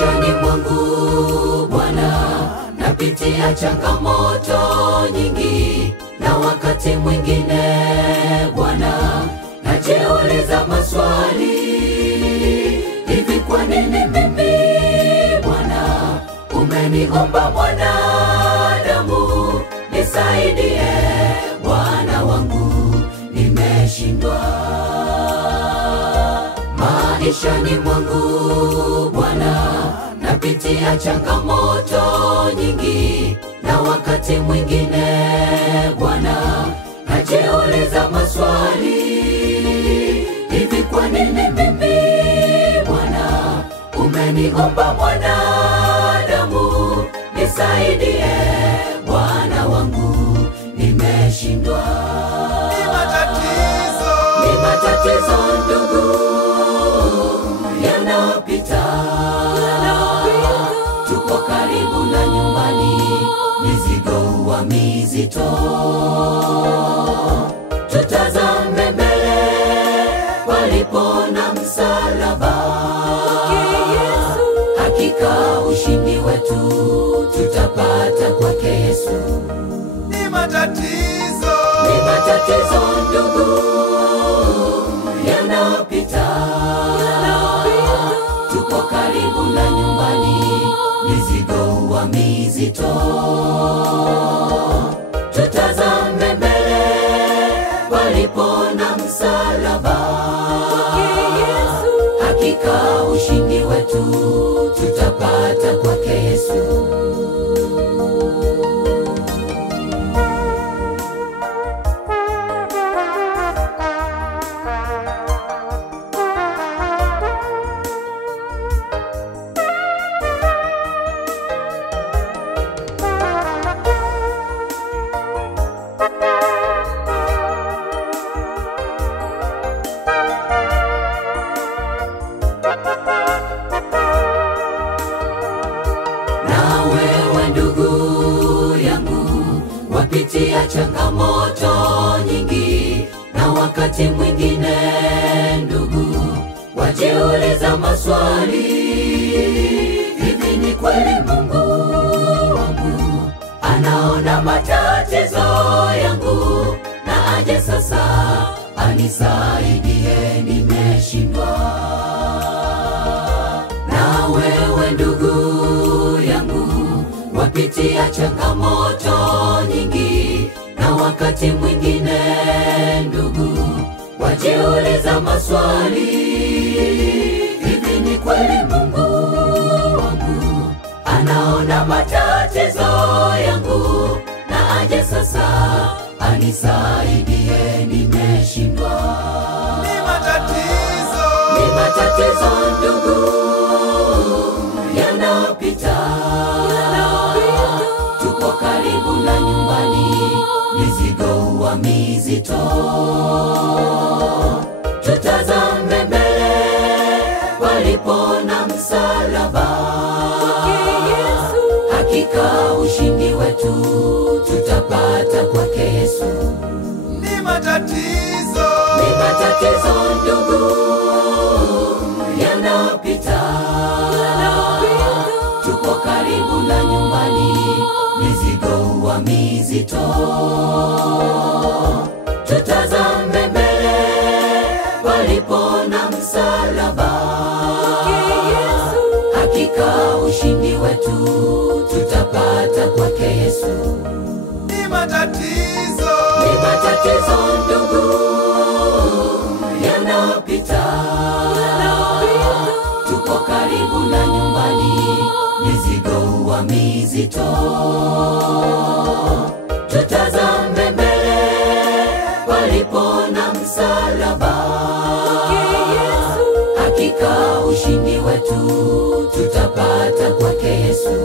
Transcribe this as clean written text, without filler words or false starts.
Maishani mwangu Bwana, napitia changamoto nyingi, na wakati mwingine Bwana, najiuliza maswali. Hivi kwa nini mimi Bwana umeniomba mwanadamu? Nisaidie Bwana wangu, nimeshindwa. Maishani mwangu Bwana, napitia changamoto nyingi, na wakati mwingine Bwana, najiuliza maswali. Hivi kwa nini mimi Bwana umeniomba mwanadamu? Nisaidie Bwana wangu, nimeshindwa. Ni matatizo ndugu yanapita, tuko karibu na nyumbani, mizigo wa mizito. Tutazame mbele palipo na msalaba, hakika ushindi wetu tutapata kwake Yesu. Ni matatizo ndugu yanapita, tuko karibu na nyumbani, mizigo wa mizito. Tutazame mbele palipo na msalaba, hakika ushindi wetu tutapata kwake Yesu. Na wewe ndugu yangu, wapitia changamoto nyingi, na wakati mwingine ndugu, wajiuliza maswali. Hivi ni kweli Mungu wangu anaona matatizo yangu, na aje sasa anisaidie, nimeshindwa. Na wewe ndugu yangu, wapitia changamoto nyingi, na wakati mwingine ndugu, wajiuliza maswali. Hivi ni kweli Mungu wangu anaona matatizo yangu, na aje sasa anisaidie, nimeshindwa. Ni matatizo ndugu yanapita, tuko karibu na nyumbani, mizigo wa mizito. Tutazame mbele palipo na msalaba, hakika ushindi wetu tutapata kwake Yesu. Ni matatizo ndugu yanapita, tuko karibu na nyumbani, mizigo wa mizito. Tutazame mbele palipo na msalaba, hakika ushindi wetu tutapata kwake Yesu. Ni matatizo ndugu yanapita, tuko karibu na nyumbani, mizigo wa mizito. Tutazame mbele palipo na msalaba, hakika ushindi wetu tutapata kwake Yesu.